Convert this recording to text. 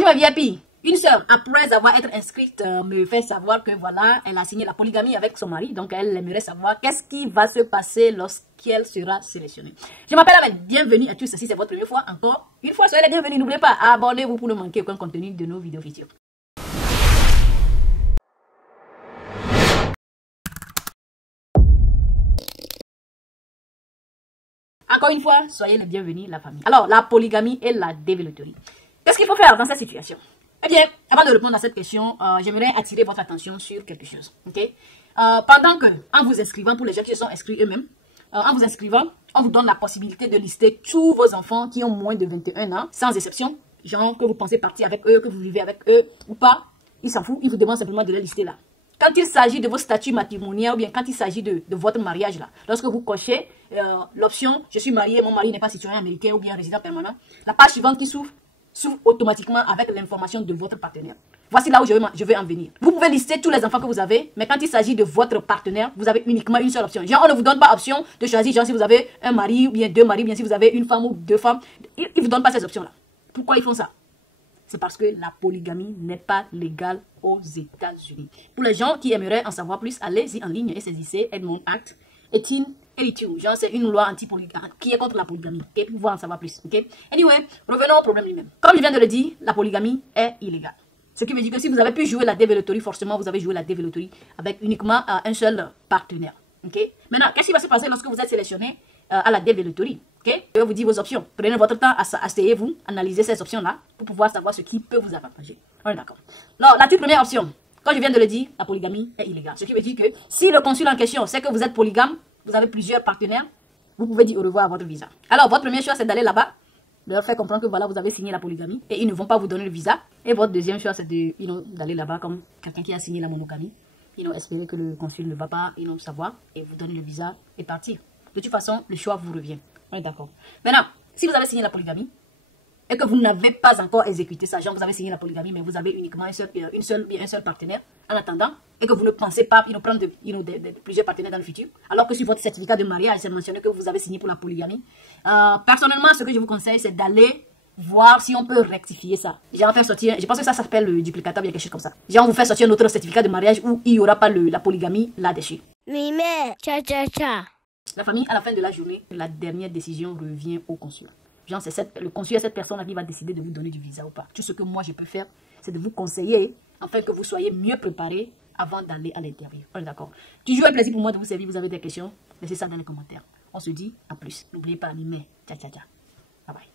Bonjour mes VIP. Une sœur, après avoir été inscrite, me fait savoir que voilà, elle a signé la polygamie avec son mari. Donc elle aimerait savoir qu'est-ce qui va se passer lorsqu'elle sera sélectionnée. Je m'appelle Amel. Bienvenue à tous. Si c'est votre première fois, encore une fois, soyez les bienvenus. N'oubliez pas, abonnez-vous pour ne manquer aucun contenu de nos vidéos futures. Encore une fois, soyez les bienvenus, la famille. Alors, la polygamie et la développerie. Qu'est-ce qu'il faut faire dans cette situation? Eh bien, avant de répondre à cette question, j'aimerais attirer votre attention sur quelque chose. Okay? Pendant que, en vous inscrivant, pour les gens qui se sont inscrits eux-mêmes, en vous inscrivant, on vous donne la possibilité de lister tous vos enfants qui ont moins de 21 ans, sans exception. Genre que vous pensez partir avec eux, que vous vivez avec eux ou pas, ils s'en foutent, ils vous demandent simplement de les lister là. Quand il s'agit de vos statuts matrimoniaux ou bien quand il s'agit de votre mariage là, lorsque vous cochez l'option « Je suis marié, mon mari n'est pas citoyen américain ou bien résident permanent », la page suivante qui s'ouvre automatiquement avec l'information de votre partenaire. Voici là où je veux en venir. Vous pouvez lister tous les enfants que vous avez, mais quand il s'agit de votre partenaire, vous avez uniquement une seule option. Genre, on ne vous donne pas option de choisir, genre si vous avez un mari ou bien deux maris, ou bien si vous avez une femme ou deux femmes. Ils ne vous donnent pas ces options-là. Pourquoi ils font ça? C'est parce que la polygamie n'est pas légale aux États-Unis. Pour les gens qui aimeraient en savoir plus, allez-y en ligne et saisissez Edmond Act 1882. Genre, c'est une loi anti-polygamie qui est contre la polygamie. Okay? Pour pouvoir en savoir plus. Okay? Anyway, revenons au problème lui-même. Comme je viens de le dire, la polygamie est illégale. Ce qui veut dire que si vous avez pu jouer la développerie, forcément, vous avez joué la développerie avec uniquement un seul partenaire. Okay? Maintenant, qu'est-ce qui va se passer lorsque vous êtes sélectionné à la développerie? Okay? Je vais vous dire vos options. Prenez votre temps, asseyez-vous, analysez ces options-là pour pouvoir savoir ce qui peut vous avantager. On est d'accord. Alors, la toute première option, comme je viens de le dire, la polygamie est illégale. Ce qui veut dire que si le consul en question sait que vous êtes polygame, vous avez plusieurs partenaires, vous pouvez dire au revoir à votre visa. Alors, votre premier choix, c'est d'aller là-bas, de leur faire comprendre que voilà, vous avez signé la polygamie et ils ne vont pas vous donner le visa. Et votre deuxième choix, c'est d'aller là-bas comme quelqu'un qui a signé la monogamie. Espérer que le consul ne va pas savoir et vous donner le visa et partir. De toute façon, le choix vous revient. On est d'accord. Maintenant, si vous avez signé la polygamie et que vous n'avez pas encore exécuté ça, genre vous avez signé la polygamie, mais vous avez uniquement un seul partenaire en attendant, et que vous ne pensez pas prendre plusieurs partenaires dans le futur, alors que sur votre certificat de mariage, c'est mentionné que vous avez signé pour la polygamie. Personnellement, ce que je vous conseille, c'est d'aller voir si on peut rectifier ça. Genre faire sortir, je pense que ça s'appelle le duplicateur, bien quelque chose comme ça. Genre on vous fait sortir notre certificat de mariage où il n'y aura pas la polygamie là-dessus. Oui, mais tcha. La famille, à la fin de la journée, la dernière décision revient au consul. Genre, le consul est cette personne-là qui va décider de vous donner du visa ou pas. Tout ce que moi je peux faire, c'est de vous conseiller afin que vous soyez mieux préparés avant d'aller à l'intérieur. On est d'accord. Toujours un plaisir pour moi de vous servir. Vous avez des questions, laissez ça dans les commentaires. On se dit à plus. N'oubliez pas, mais tcha. Bye bye.